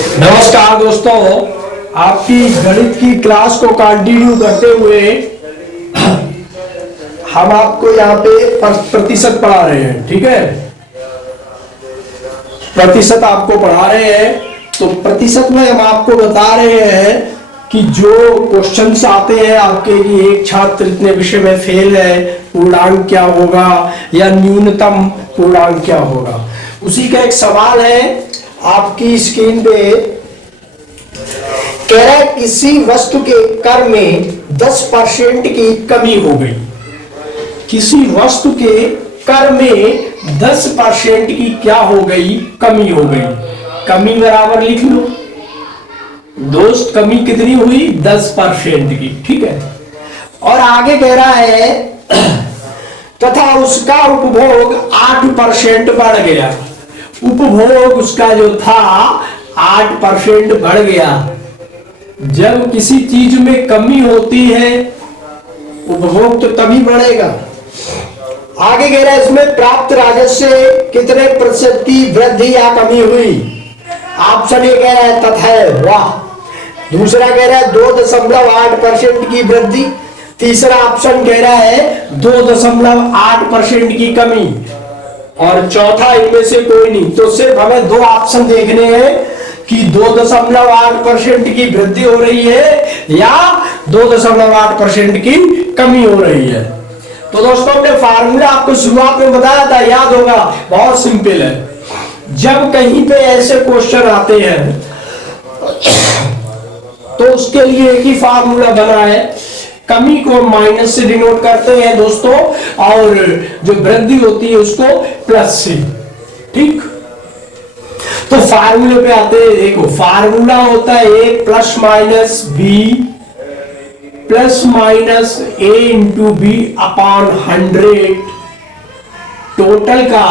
नमस्कार दोस्तों, आपकी गणित की क्लास को कंटिन्यू करते हुए हम आपको यहाँ पे प्रतिशत पढ़ा रहे हैं। ठीक है, प्रतिशत आपको पढ़ा रहे हैं। तो प्रतिशत में हम आपको बता रहे हैं कि जो क्वेश्चंस आते हैं आपके कि एक छात्र इतने विषय में फेल है, पूर्णांक क्या होगा या न्यूनतम पूर्णांक क्या होगा, उसी का एक सवाल है आपकी स्क्रीन पे। कह रहा है किसी वस्तु के कर में 10% की कमी हो गई। किसी वस्तु के कर में 10% की क्या हो गई? कमी हो गई। कमी बराबर लिख लो दोस्त, कमी कितनी हुई? 10% की। ठीक है, और आगे कह रहा है तथा उसका उपभोग 8% बढ़ गया। उपभोग उसका जो था 8% बढ़ गया। जब किसी चीज में कमी होती है उपभोग तो तभी बढ़ेगा। आगे कह रहा है इसमें प्राप्त राजस्व से कितने प्रतिशत की वृद्धि या कमी हुई? ऑप्शन ए कह रहा है तथा, वाह। दूसरा कह रहा है 2.8% की वृद्धि। तीसरा ऑप्शन कह रहा है 2.8% की कमी, और चौथा इनमें से कोई नहीं। तो सिर्फ हमें दो ऑप्शन देखने हैं कि 2.8% की वृद्धि हो रही है या 2.8% की कमी हो रही है। तो दोस्तों हमने फार्मूला आपको शुरुआत में बताया था, याद होगा, बहुत सिंपल है। जब कहीं पे ऐसे क्वेश्चन आते हैं तो उसके लिए एक ही फार्मूला बना है। कमी को माइनस से डिनोट करते हैं दोस्तों, और जो वृद्धि होती है उसको प्लस से। ठीक, तो फार्मूले पे आते हैं। देखो फार्मूला होता है A plus minus B plus minus A into B upon 100 total का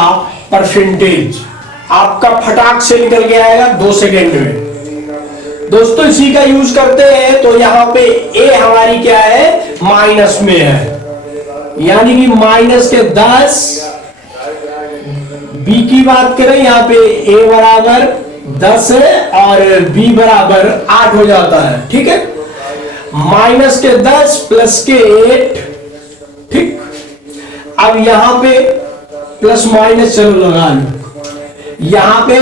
परसेंटेज। आपका फटाक से निकल के आएगा 2 सेकेंड में। दोस्तों इसी का यूज करते हैं। तो यहां पे ए हमारी क्या है? माइनस में है, यानी कि माइनस के 10। बी की बात करें यहां पे ए बराबर 10 है और बी बराबर 8 हो जाता है। ठीक है, माइनस के 10 प्लस के 8। ठीक, अब यहां पे प्लस माइनस चलो लगा लो। यहां पे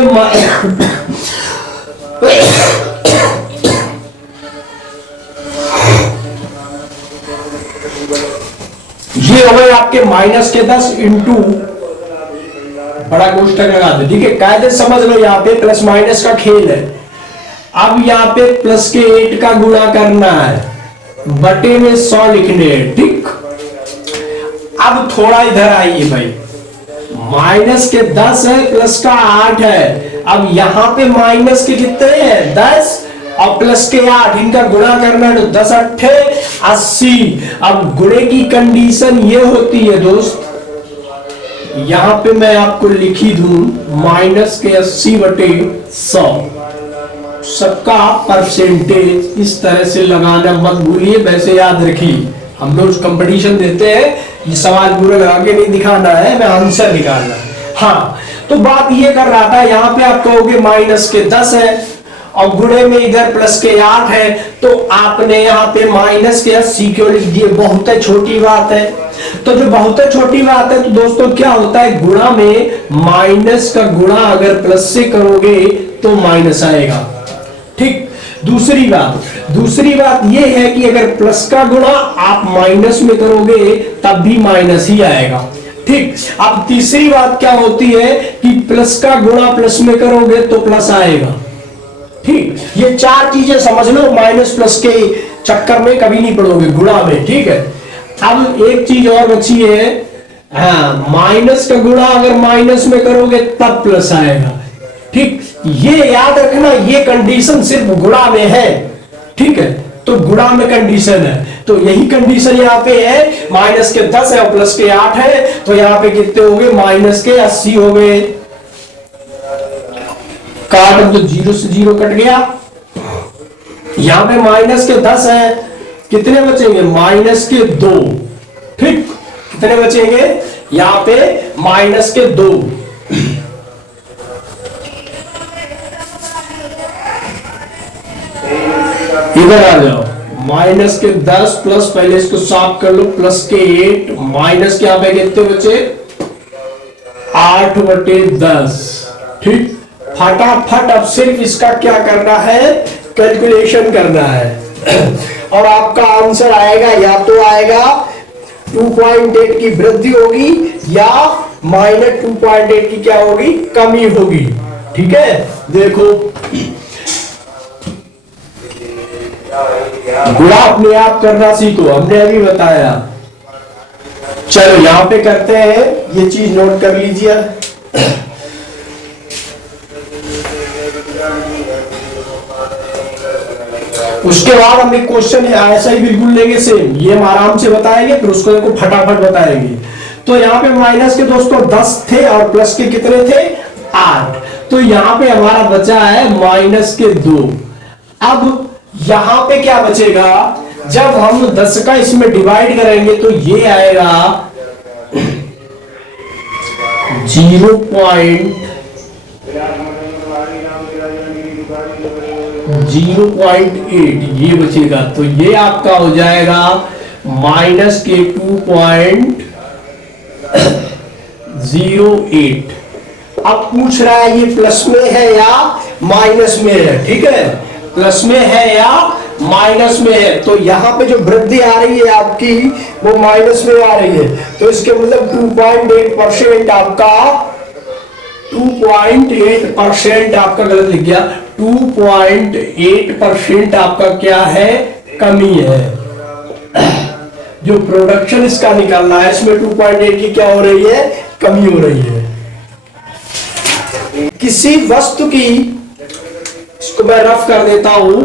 ये हो गए आपके माइनस के 10 इंटू बड़ा कोष्टक लगा दे। ठीक है, कायदे समझ लो, यहां पे प्लस माइनस का खेल है। अब यहां पे प्लस के 8 का गुणा करना है, बटे में 100 लिखने हैं। ठीक, अब थोड़ा इधर आइए भाई, माइनस के 10 है प्लस का 8 है। अब यहां पे माइनस के कितने हैं? 10 और प्लस के 8, इनका गुणा करना है तो 10 8 80। अब गुणे की कंडीशन ये होती है दोस्त, यहां पे मैं आपको लिखी दूं माइनस के 80 बटे 100। सबका परसेंटेज इस तरह से लगाना मत भूलिए, वैसे याद रखिए हम लोग कंपटीशन देते हैं, ये सवाल पूरा लगा के नहीं दिखाना है, मैं आंसर निकालना है। हाँ, तो बात ये कर रहा था, यहाँ पे आप कहोगे माइनस के 10 है और गुणे में इधर प्लस के 8 है, तो आपने यहाँ पे माइनस के 80 क्यों लिख दिए? बहुत छोटी बात है। तो जो बहुत छोटी बात है तो दोस्तों क्या होता है, गुणा में माइनस का गुणा अगर प्लस से करोगे तो माइनस आएगा। ठीक, दूसरी बात ये है कि अगर प्लस का गुणा आप माइनस में करोगे तब भी माइनस ही आएगा। ठीक, अब तीसरी बात क्या होती है कि प्लस का गुणा प्लस में करोगे तो प्लस आएगा। ठीक, ये 4 चीजें समझ लो, माइनस प्लस के चक्कर में कभी नहीं पड़ोगे, गुणा में। ठीक है, अब एक चीज और बची है, हाँ, माइनस का गुणा अगर माइनस में करोगे तब प्लस आएगा। ठीक, ये याद रखना, ये कंडीशन सिर्फ गुणा में है। ठीक है, तो गुणा में कंडीशन है, तो यही कंडीशन यहाँ पे है। माइनस के 10 है और प्लस के 8 है, तो यहाँ पे कितने हो गए? माइनस के 80 हो गए। काट तो 0 से 0 कट गया। यहां पे माइनस के 10 है, कितने बचेंगे? माइनस के 2। ठीक, कितने बचेंगे? यहां पे माइनस के 2। इधर आ जाओ, माइनस के 10 प्लस, पहले इसको साफ कर लो, प्लस के 8 माइनस के यहाँ पे कितने बचे 8/10। ठीक, फटाफट अब सिर्फ इसका क्या करना है, कैलकुलेशन करना है और आपका आंसर आएगा, या तो आएगा 2.8 की वृद्धि होगी या -2.8 की क्या होगी, कमी होगी। ठीक है, देखो गुणा अपने आप करना सीखो, हमने अभी बताया। चलो यहां पे करते हैं, ये चीज नोट कर लीजिए। उसके बाद हम एक क्वेश्चन ऐसा ही बिल्कुल लेंगे सेम, ये हम आराम से बताएंगे, फिर उसको देखो फटाफट बताएंगे। तो यहाँ पे माइनस के दोस्तों 10 थे और प्लस के कितने थे 8, तो यहाँ पे हमारा बचा है माइनस के 2। अब यहां पे क्या बचेगा, जब हम 10 का इसमें डिवाइड करेंगे तो ये आएगा 0.8 ये बचेगा, तो ये आपका हो जाएगा माइनस के 2.08। अब पूछ रहा है ये प्लस में है या माइनस में है। ठीक है, प्लस में है या माइनस में है, तो यहां पे जो वृद्धि आ रही है आपकी वो माइनस में आ रही है, तो इसके मतलब 2.8% आपका 2.8% आपका गलत लिख गया, 2.8% आपका क्या है, कमी है। जो प्रोडक्शन इसका निकालना है इसमें 2.8 की क्या हो रही है, कमी हो रही है। किसी वस्तु की, इसको मैं रफ कर देता हूं,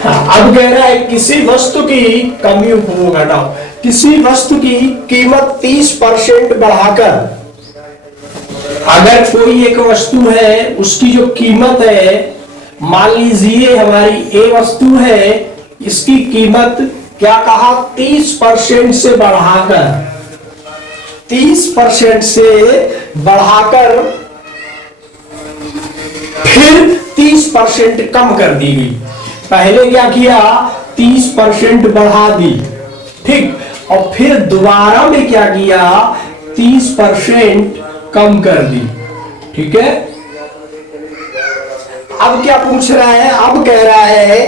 अब कह रहा है किसी वस्तु की कमी उपभोग हटाओ, किसी वस्तु की कीमत 30% बढ़ाकर, अगर कोई एक वस्तु है उसकी जो कीमत है, मान लीजिए हमारी ए वस्तु है, इसकी कीमत क्या कहा 30% से बढ़ाकर, 30% से बढ़ाकर फिर 30% कम कर दी गई। पहले क्या किया 30% बढ़ा दी, ठीक, और फिर दोबारा में क्या किया 30% कम कर दी। ठीक है, अब क्या पूछ रहा है, अब कह रहा है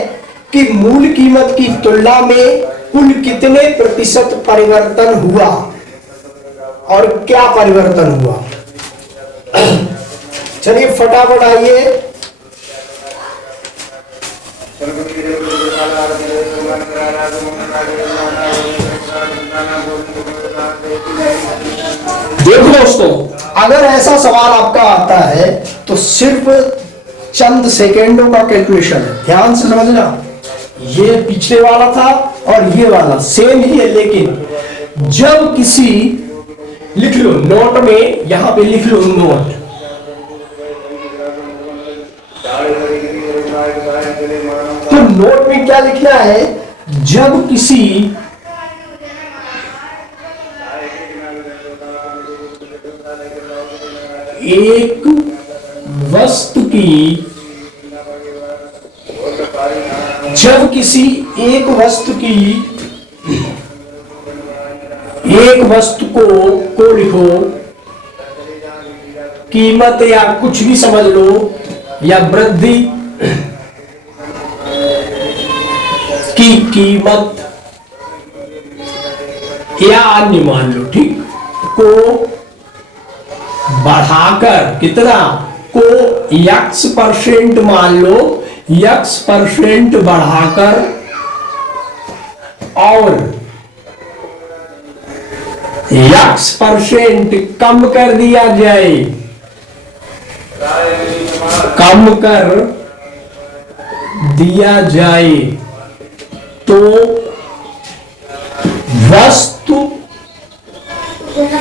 कि मूल कीमत की तुलना में कुल कितने प्रतिशत परिवर्तन हुआ और क्या परिवर्तन हुआ। चलिए फटाफट आइए, देखो दोस्तों, अगर ऐसा सवाल आपका आता है तो सिर्फ चंद सेकेंडों का कैलकुलेशन है, ध्यान से समझना। ये पिछले वाला था और ये वाला सेम ही है, लेकिन जब किसी, लिख लो नोट में, यहां पे लिख लो नोट, तो नोट में क्या लिखना है, जब किसी एक वस्तु की, जब किसी एक वस्तु की, एक वस्तु को लिखो, कीमत या कुछ भी समझ लो, या वृद्धि की कीमत या अन्य मान लो, ठीक, को बढ़ाकर कितना, को x% मान लो, x% बढ़ाकर और x% कम कर दिया जाए, कम कर दिया जाए, तो वस्तु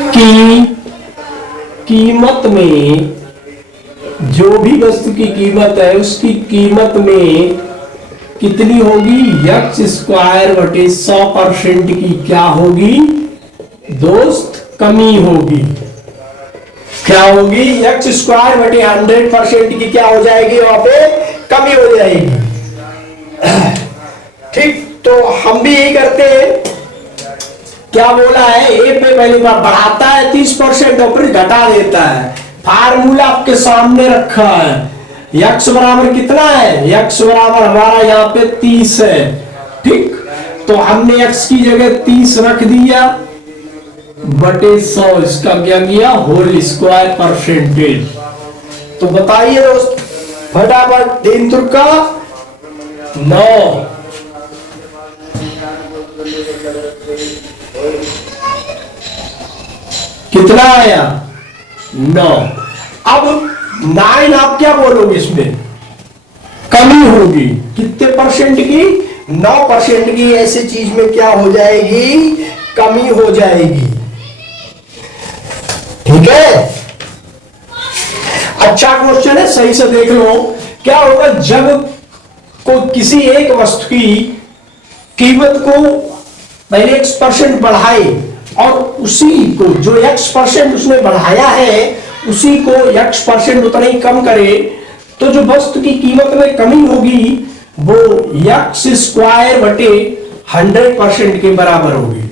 की कीमत में, जो भी वस्तु की कीमत है उसकी कीमत में कितनी होगी, x² / 100% की क्या होगी दोस्त, कमी होगी। क्या होगी, एक्स स्क्वायर बटे 100% की क्या हो जाएगी, वहां पे कमी हो जाएगी। ठीक, तो हम भी यही करते हैं। क्या बोला है, ए पे पहली बार बढ़ाता है 30% और फिर घटा देता है। फार्मूला आपके सामने रखा है, यक्स बराबर कितना है, यक्स बराबर हमारा यहाँ पे 30 है। ठीक, तो हमने यक्स की जगह 30 रख दिया बटे 100, इसका क्या किया, होल स्क्वायर परसेंटेज। तो बताइए दोस्त, फटाफट 3 तुर्का 9, कितना आया 9। अब 9 आप क्या बोलोगे, इसमें कमी होगी कितने परसेंट की, 9% की। ऐसी चीज में क्या हो जाएगी, कमी हो जाएगी। ठीक है, अच्छा क्वेश्चन है, सही से देख लो। क्या होगा जब को किसी एक वस्तु की कीमत को पहले x% बढ़ाए और उसी को जो x% उसने बढ़ाया है उसी को x% उतना ही कम करे, तो जो वस्तु की कीमत में कमी होगी वो x स्क्वायर बटे 100% के बराबर होगी।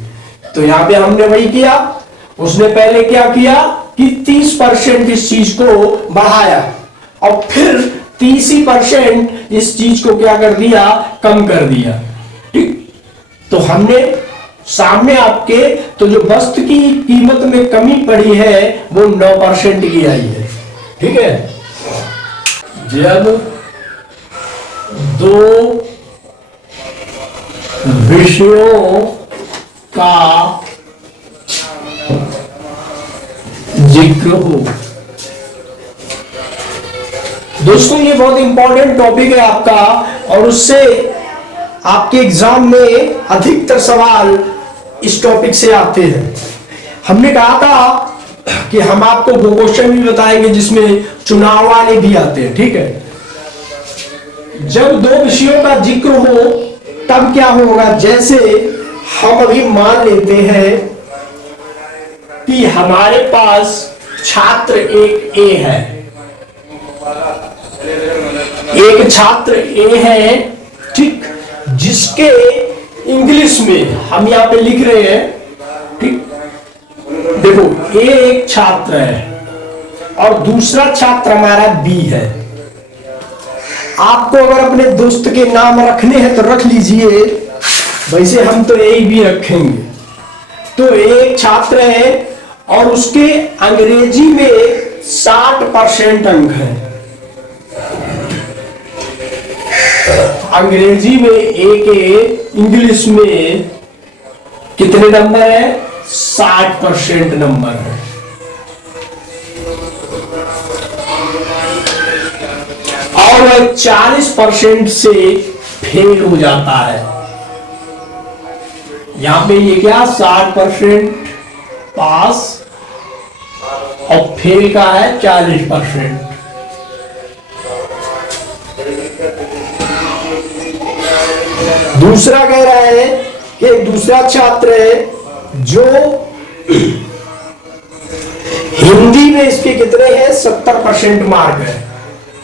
तो यहां पे हमने वही किया, उसने पहले क्या किया कि 30% इस चीज को बढ़ाया और फिर 30% इस चीज को क्या कर दिया, कम कर दिया। ठीक, तो हमने सामने आपके, तो जो वस्तु की कीमत में कमी पड़ी है वो 9% की आई है। ठीक है, जब दो विषयों का जिक्र हो। दोस्तों ये बहुत इंपॉर्टेंट टॉपिक है आपका, और उससे आपके एग्जाम में अधिकतर सवाल इस टॉपिक से आते हैं। हमने कहा था कि हम आपको वो क्वेश्चन भी बताएंगे जिसमें चुनाव वाले भी आते हैं। ठीक है, जब दो विषयों का जिक्र हो तब क्या होगा, जैसे हम अभी मान लेते हैं कि हमारे पास छात्र एक ए है, एक छात्र ए है, ठीक, जिसके इंग्लिश में हम यहां पे लिख रहे हैं। ठीक, देखो ए एक छात्र है और दूसरा छात्र हमारा बी है। आपको अगर अपने दोस्त के नाम रखने हैं तो रख लीजिए, वैसे हम तो ए भी रखेंगे। तो एक छात्र है और उसके अंग्रेजी में 60% अंक है। अंग्रेजी में ए के इंग्लिश में कितने नंबर है, 60% नंबर है। और वह 40% से फेल हो जाता है। यहां पे ये क्या, 60% पास और फेल का है 40%। दूसरा कह रहा है कि दूसरा छात्र है जो हिंदी में इसके कितने हैं, 70% मार्क है।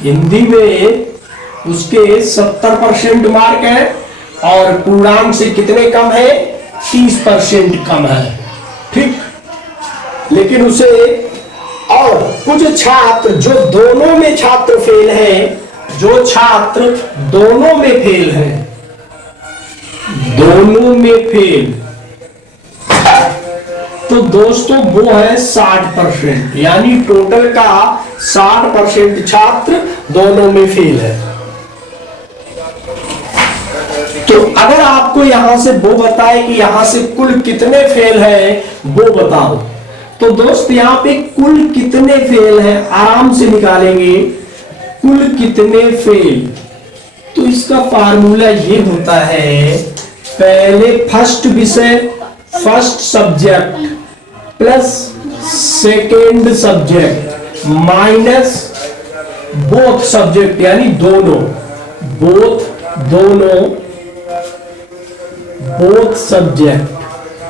हिंदी में उसके 70% मार्क है और पूर्णांक से कितने कम है, 30% कम है। ठीक, लेकिन उसे और कुछ छात्र जो दोनों में छात्र फेल हैं, जो छात्र दोनों में फेल हैं, दोनों में फेल, तो दोस्तों वो है 60%, यानी टोटल का 60% छात्र दोनों में फेल है। तो अगर आपको यहां से वो बताए कि यहां से कुल कितने फेल है वो बताओ, तो दोस्त यहां पे कुल कितने फेल है आराम से निकालेंगे। कुल कितने फेल, तो इसका फार्मूला ये होता है, पहले फर्स्ट विषय, first subject plus second subject minus both subject, यानी दोनों, बोथ सब्जेक्ट,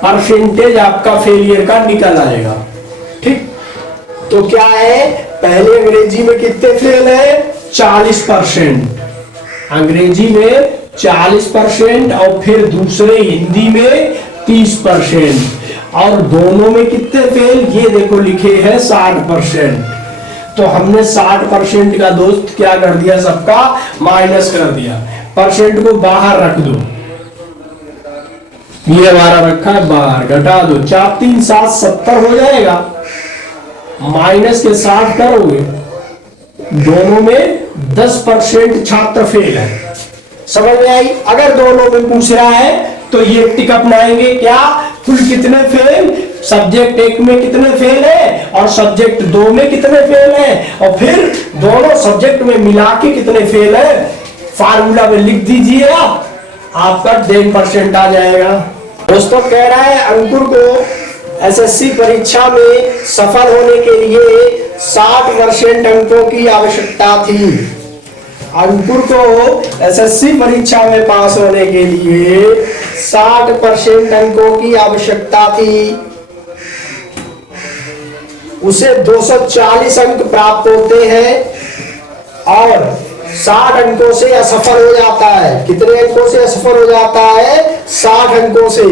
परसेंटेज आपका फेलियर का निकल आएगा। ठीक, तो तो क्या है, पहले अंग्रेजी में कितने फेल है, 40%, अंग्रेजी में 40% और फिर दूसरे हिंदी में 30%, और दोनों में कितने फेल, ये देखो लिखे हैं 60%। तो हमने 60% का दोस्त क्या कर दिया, सबका माइनस कर दिया, परसेंट को बाहर रख दो, ये हमारा रखा है बाहर, घटा दो, 4 3 7 70 हो जाएगा, माइनस के 60 करोगे, दोनों में 10% छात्र फेल है। समझ में आई? अगर दोनों में पूछ रहा है तो ये टिक अपनाएंगे, क्या कुल कितने फेल, सब्जेक्ट 1 में कितने फेल है और सब्जेक्ट 2 में कितने फेल है, और फिर दोनों सब्जेक्ट में मिला के कितने फेल है, फार्मूला में लिख दीजिए आप, आपका 10% आ जाएगा। दोस्तों कह रहा है अंकुर को एसएससी परीक्षा में सफल होने के लिए 60% अंकों की आवश्यकता थी। अंकुर को एसएससी परीक्षा में पास होने के लिए 60% अंकों की आवश्यकता थी। उसे 240 अंक प्राप्त होते हैं और 60 अंकों से असफल हो जाता है। कितने अंकों से असफल हो जाता है? 60 अंकों से।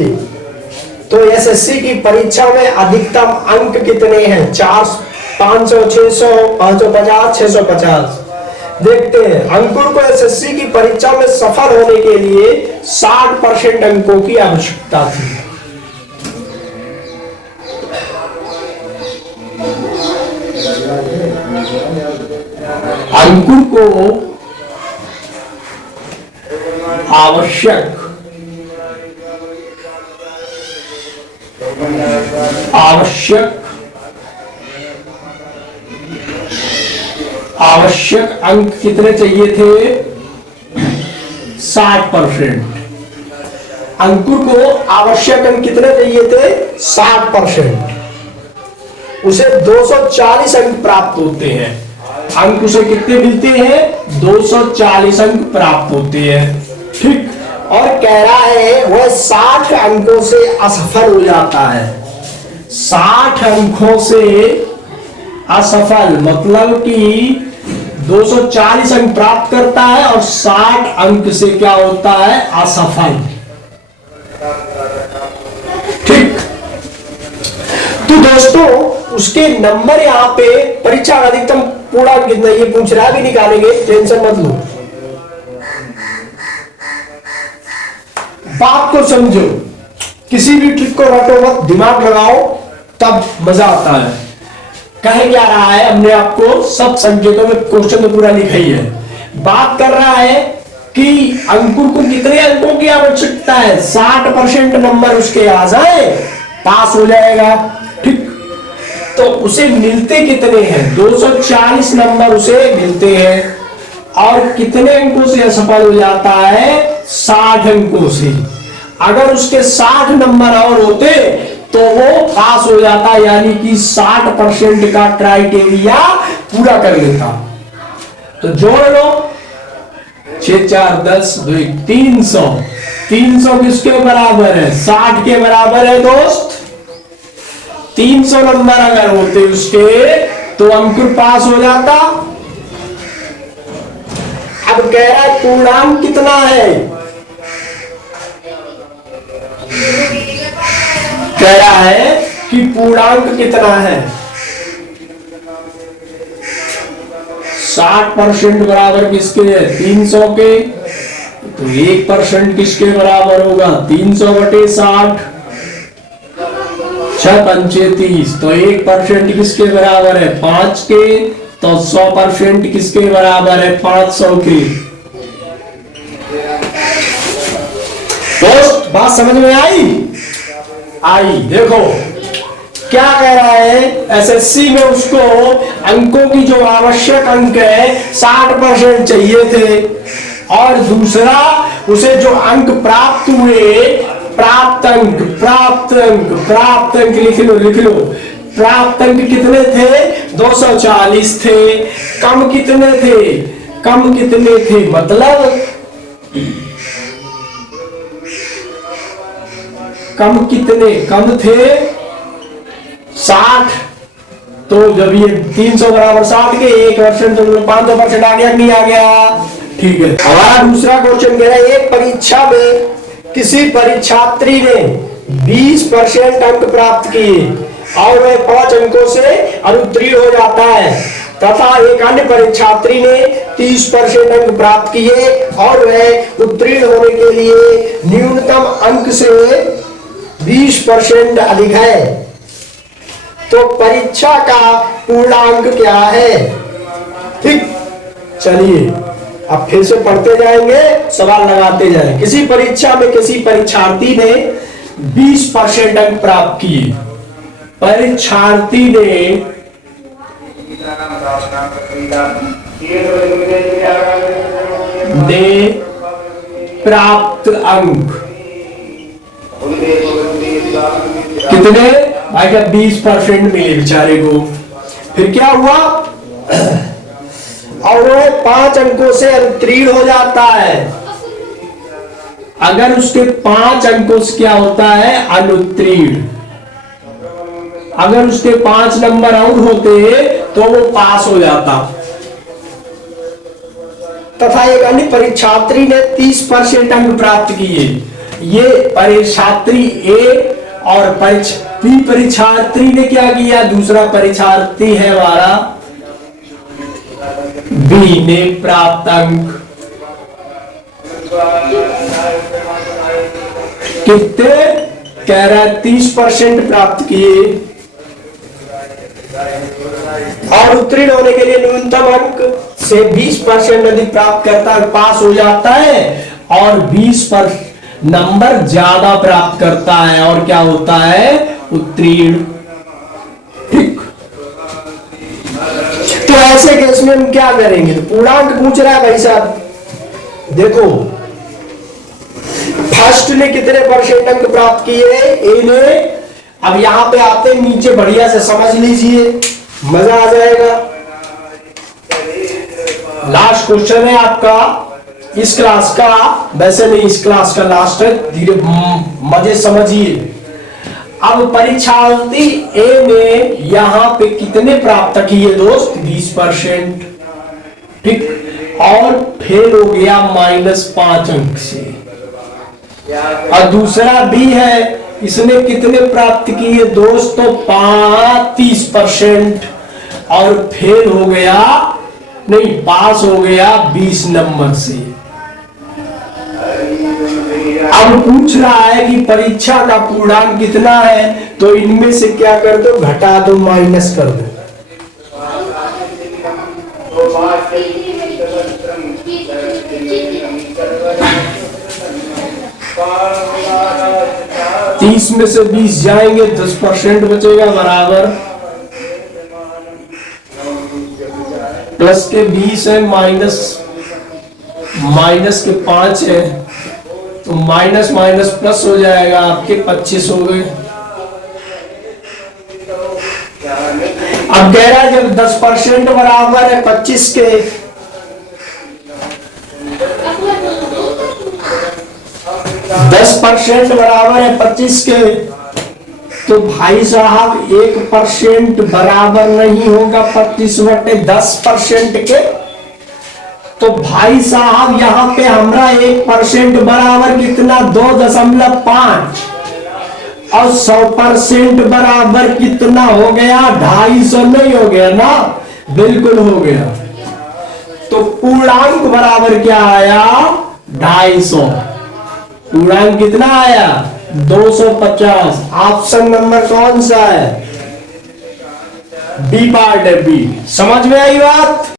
तो एसएससी की परीक्षा में अधिकतम अंक कितने हैं? 400, 500, 600, 550, 650। देखते हैं। अंकुर को एसएससी की परीक्षा में सफल होने के लिए 60% अंकों की आवश्यकता थी। अंकुर को आवश्यक अंक कितने चाहिए थे? 60%। अंकुर को आवश्यक अंक कितने चाहिए थे? 60%। उसे 240 अंक प्राप्त होते हैं। अंक उसे कितने मिलते हैं? 240 अंक प्राप्त होते हैं। ठीक। और कह रहा है वह 60 अंकों से असफल हो जाता है। 60 अंकों से असफल मतलब कि 240 अंक प्राप्त करता है और 60 अंक से क्या होता है? असफल। ठीक। तो दोस्तों उसके नंबर यहां पे परीक्षा का अधिकतम पूर्णांक कितना ये पूछ रहा है, भी निकालेंगे, टेंशन मत लो। बात को समझो, किसी भी ट्रिक को रटो मत, दिमाग लगाओ, तब मजा आता है। कहे क्या रहा है, हमने आपको सब संकेतों में क्वेश्चन में पूरा लिखा ही है। बात कर रहा है कि अंकुर को कितने अंकों की आवश्यकता है? 60% नंबर उसके आ जाए, पास हो जाएगा। ठीक। तो उसे मिलते कितने हैं? 240 नंबर उसे मिलते हैं। और कितने अंकों से असफल हो जाता है? 60 अंकों से। अगर उसके 60 नंबर और होते तो वो पास हो जाता, यानी कि 60% का क्राइटेरिया पूरा कर लेता। तो जोड़ लो, 6 4 10 2 300। 300 किसके बराबर है? 60 के बराबर है दोस्त। 300 नंबर अगर होते उसके तो अंकुर पास हो जाता। अब कह रहा है पूर्णांक कितना है? कह रहा है कि पूर्णांक कितना है? 60% बराबर किसके है? 300 के। तो 1% किसके बराबर होगा? 300/60। 6 पंचे 30। तो 1% किसके बराबर है? 5 के। तो 100% किसके बराबर है? 500 के। दोस्त बात समझ में आई? देखो क्या कह रहा है, एसएससी में उसको अंकों की जो आवश्यक अंक है 60% चाहिए थे, और दूसरा उसे जो अंक प्राप्त हुए, प्राप्त अंक लिख लो। प्राप्त अंक कितने थे? 240 थे। कम कितने थे? मतलब कम थे 60। तो जब ये 300 बराबर 60 के 1% तो 500% आ गया नहीं आ गया? ठीक है। हमारा दूसरा क्वेश्चन कह रहा है एक परीक्षा में किसी परीक्षार्थी ने 20% अंक प्राप्त किए और वह 5 अंकों से अनुत्तीर्ण हो जाता है तथा एक अन्य परीक्षार्थी ने 30% अंक प्राप्त किए और वह उत्तीर्ण होने के लिए न्यूनतम अंक से 20% अधिक है, तो परीक्षा का पूर्णांक क्या है? ठीक, चलिए अब फिर से पढ़ते जाएंगे, सवाल लगाते जाएंगे। किसी परीक्षा में किसी परीक्षार्थी ने 20% अंक प्राप्त किए। परीक्षार्थी ने प्राप्त अंक कितने? भाई का 20% मिले बेचारे को। फिर क्या हुआ? और वह 5 अंकों से उत्तीर्ण हो जाता है। अगर उसके 5 अंकों से क्या होता है? अनुत्तीर्ण। अगर उसके 5 नंबर और होते तो वो पास हो जाता। तथा एक अन्य परीक्षार्थी ने 30% अंक प्राप्त किए। ये परीक्षार्थी ए और परीक्षार्थी ने क्या किया? दूसरा परीक्षार्थी है हमारा बी ने प्राप्त अंक कितने? कह रहा है 30% प्राप्त किए और उत्तीर्ण होने के लिए न्यूनतम अंक से 20% अधिक प्राप्त करता है, पास हो जाता है, और 20% नंबर ज्यादा प्राप्त करता है और क्या होता है? उत्तीर्ण। ठीक, तो ऐसे केस में हम क्या करेंगे? पूर्णांक पूछ रहा है भाई साहब। देखो फर्स्ट ने कितने परसेंट अंक प्राप्त किए? ए ने। अब यहां पे आते नीचे बढ़िया से समझ लीजिए, मजा आ जाएगा। लास्ट क्वेश्चन है आपका इस क्लास का, वैसे नहीं इस क्लास का लास्ट है, धीरे मजे समझिए। अब परीक्षार्थी ए ने यहां पे कितने प्राप्त किए दोस्त? 20%। ठीक, और फेल हो गया -5 अंक से। और दूसरा बी है, इसने कितने प्राप्त किए दोस्त? तो 30% और फेल हो गया, नहीं पास हो गया 20 नंबर से। अब पूछ रहा है कि परीक्षा का पूर्णांक कितना है, तो इनमें से क्या कर दो? घटा दो, माइनस कर दो। तीस में से 20 जाएंगे, 10% बचेगा, बराबर प्लस के 20 है, माइनस के 5 है, तो माइनस माइनस प्लस हो जाएगा, आपके 25 हो गए। अब कह रहा है जब 10% बराबर है 25 के, दस परसेंट बराबर है 25 के, तो भाई साहब 1% बराबर नहीं होगा 25/10% के। तो भाई साहब यहां पे हमारा 1% बराबर कितना? 2.5। और 100% बराबर कितना हो गया? 250 नहीं हो गया ना? बिल्कुल हो गया। तो पूर्णांक बराबर क्या आया? 250। पूर्णांक कितना आया? 250। ऑप्शन नंबर कौन सा है? बी पार्ट है, बी। समझ में आई बात?